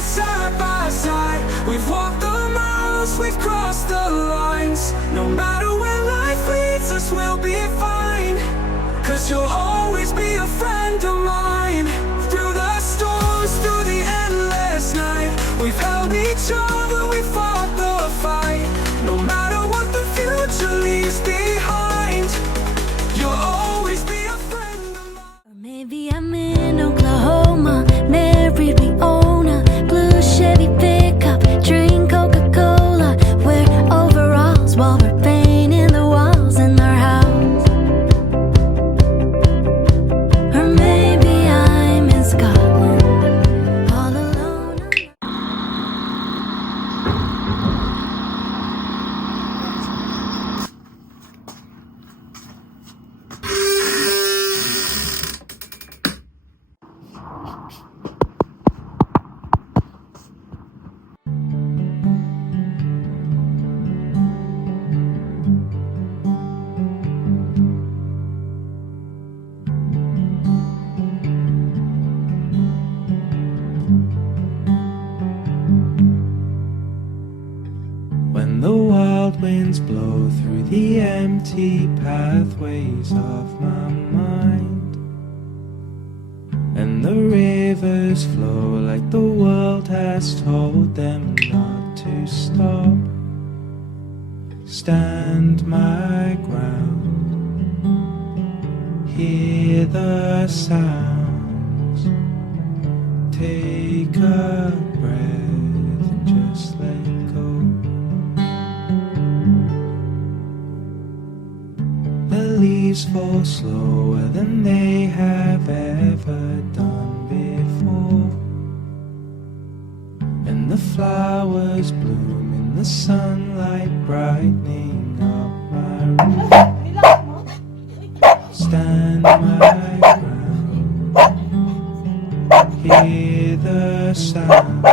together side by side. We've walked the miles, we've crossed the lines. No matter where life leads us, we'll be fine. 'Cause you'll always be a friend of mine. Through the storms, through the endless night, we've held each other, we fought the fight. No matter what the future leaves behind, you'll always be a friend of mine. Or maybe I'm in Oklahoma, married, we own a blue Chevy pickup, drink Coca-Cola, wear overalls while we're painting the walls in our house. Or maybe I'm in Scotland, all alone. When the wild winds blow through the empty pathways of my mind, and the rivers flow like the world has told them not to stop, stand my ground, hear the sounds, take a breath and just let go. The leaves fall slower than they have ever done before, and the flowers bloom in the sunlight, brightening up my room. Stand my ground, hear the sound,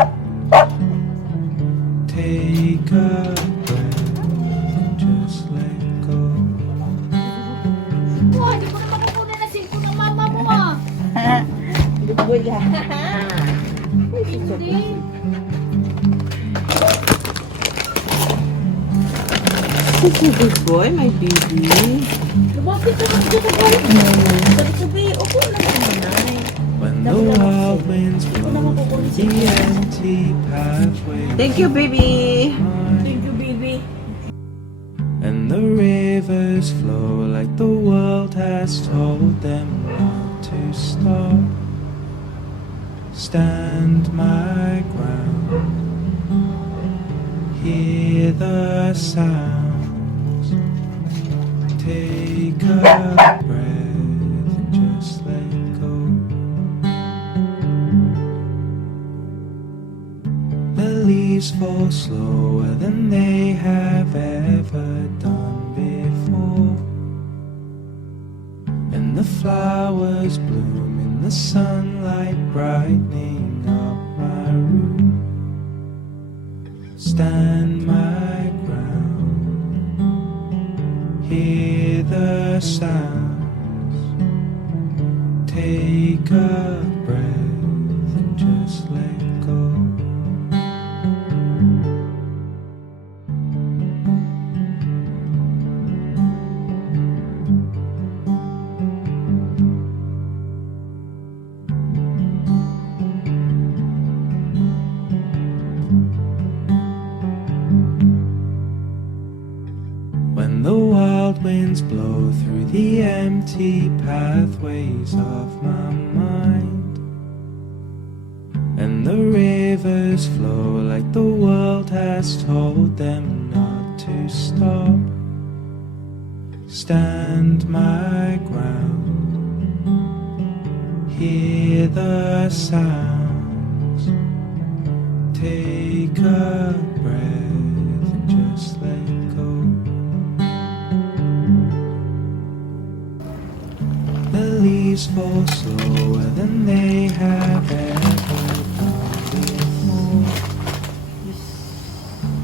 take a breath and just let go. Wah, di ko naman kukunin na cellphone ng mama mo ah. Good lang. Hindi. Such a good boy, my baby. Lumapit ka lang dito boy. Sabi, upo lang yung nanay. When the wild winds blow through the empty pathways, Thank you, baby. Thank you, baby. and the rivers flow like the world has told them not to stop, stand my ground, hear the sounds, take a breath and just let go. The leaves fall slower than they have ever done before, and the flowers bloom in the sunlight, brightening up my room. Stand my ground, hear the sounds, take a breath and just let go. When the wild winds blow through the empty pathways of my mind, and the rivers flow like the world has told them not to stop, stand my ground, hear the sounds, take a breath and just let go. The leaves fall slower than they have ever done before,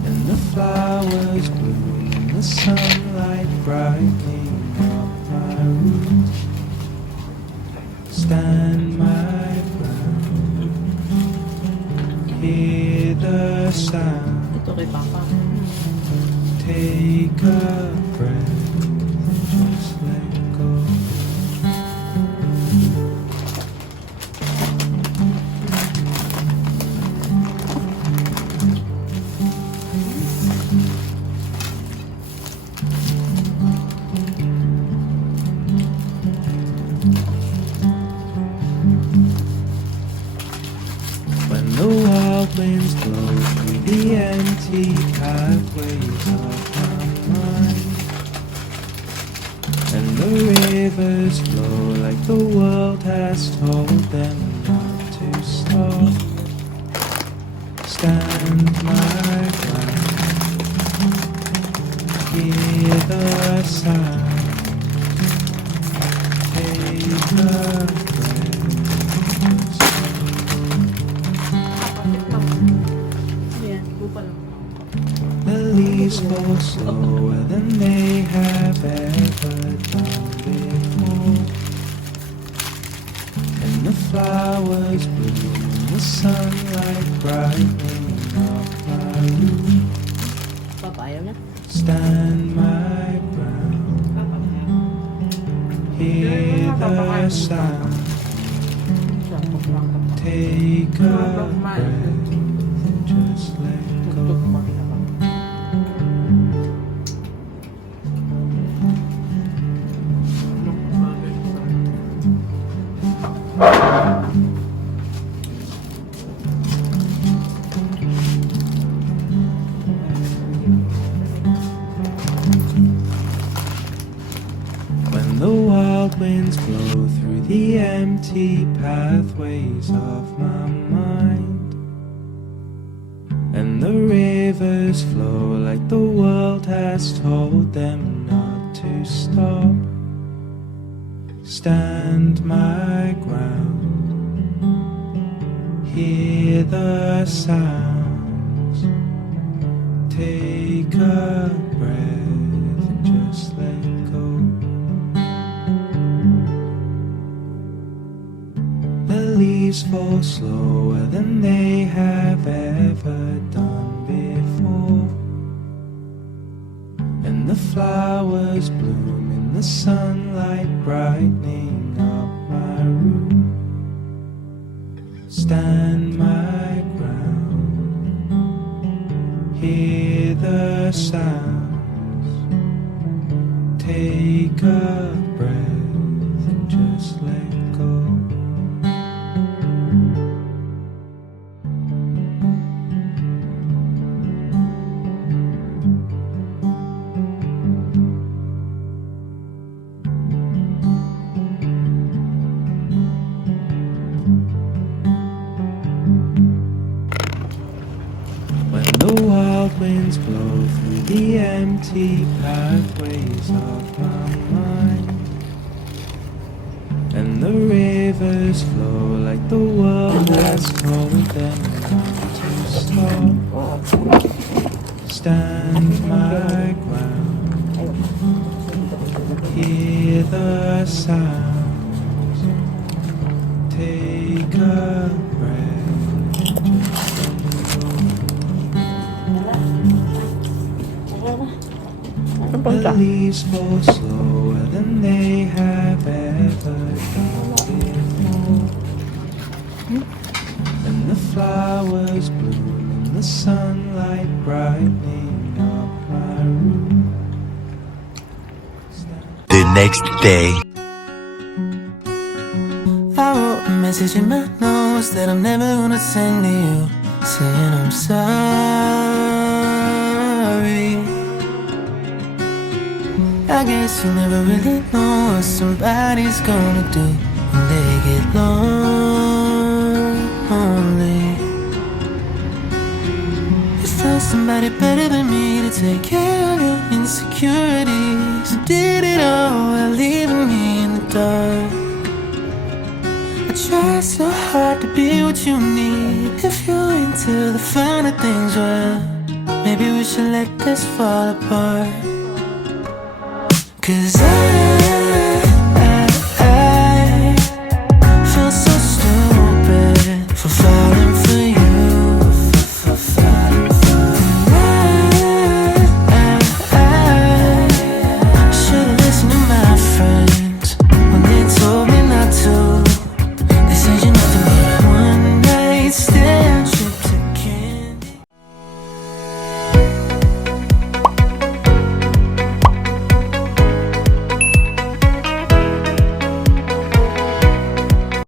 and the flowers bloom in the sunlight, brightening up my room. Stand my ground, Hear the sound. Ito kay Papa. Take a breath and just let go. When the wild winds blow through the empty pathways of my mind, and the rivers flow like the world has told them not to stop, stand my ground, hear the sound, take a breath. Ayan, bupa lang. The leaves fall slower than they have ever done before, and the flowers bloom in the sunlight brightening up my room. Papa, ayaw na. Stand my ground, Papa, ayaw. hear the sound, take a breath and just let go. When the wild winds blow through the empty pathways of my mind, and the rivers flow like the world has told them not to stop, stand my ground, hear the sounds, take a breath and just let go. The leaves fall slower than they have ever done before, and the flowers bloom in the sunlight brightening up my room. Stand my ground, hear the sounds, take a breath and just let go. When the wild winds blow through the empty pathways of my mind, and the rivers flow like the world has told them not to stop, stand my ground, hear the sounds, take a breath, just the leaves fall slower than they have ever done before, and the flowers bloom in the sunlight brightening up my room. The next day. I wrote a message in my notes that I'm never gonna send to you, saying I'm sorry. I guess you never really know what somebody's gonna do when they get lonely. You found somebody better than me to take care of your insecurities. You did it all while leaving me in the dark. I try so hard to be what you need. If you're into the finer things, well, maybe we should let this fall apart. 'Cause I